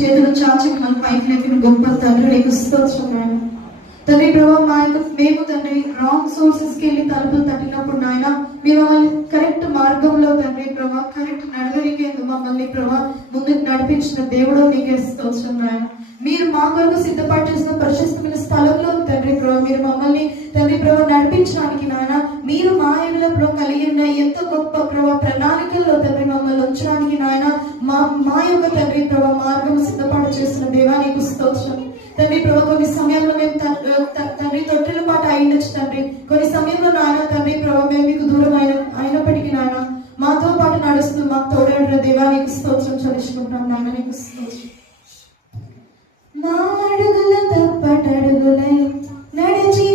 చేతులు చాచి మన పైకి లేపిన గొప్ప తండ్రి నీకు స్తోత్రం నాయన. తండ్రి ప్రభావ మేము తండ్రి రాంగ్ సోర్సెస్కి వెళ్ళి తలుపులు తట్టినప్పుడు నాయన మీరు మమ్మల్ని కరెక్ట్ మార్గంలో తండ్రి ప్రభావ కరెక్ట్ నడవడికేందు మమ్మల్ని ప్రభావ ముందుకు నడిపించిన దేవుడు నీకే స్తోత్రం నాయన. మీరు మా కొరకు సిద్ధపాటు చేసిన పరిశుద్ధమైన స్థలంలో తండ్రి ప్రభావ మీరు మమ్మల్ని తండ్రి ప్రభావ నడిపించడానికి నాయన మీరు మా ఎడలో కలిగి ఉన్న ఎంతో గొప్ప ప్రభావ ప్రణాళికల్లో తండ్రి మమ్మల్ని ఉంచడానికి నాయన మా యొక్క తండ్రి ప్రభావ మార్గం సిద్ధపాటు చేసిన దేవా నీకు స్తోత్రం తండ్రి ప్రభావ. కొన్ని సమయంలో మేము తండ్రి తొట్టిల పాట అయిండొచ్చు తండ్రి, కొన్ని సమయంలో నాయన తండ్రి ప్రభావ మేము మీకు దూరం అయినప్పటికీ నాయన మాతో పాటు నడుస్తూ మాకు తోడైన దేవా నీకు స్తోత్రం చెల్లించుకుంటాం నాయన నీకు స్తోత్రం. మా అడుగుల తప్పటడుగులై నడిచి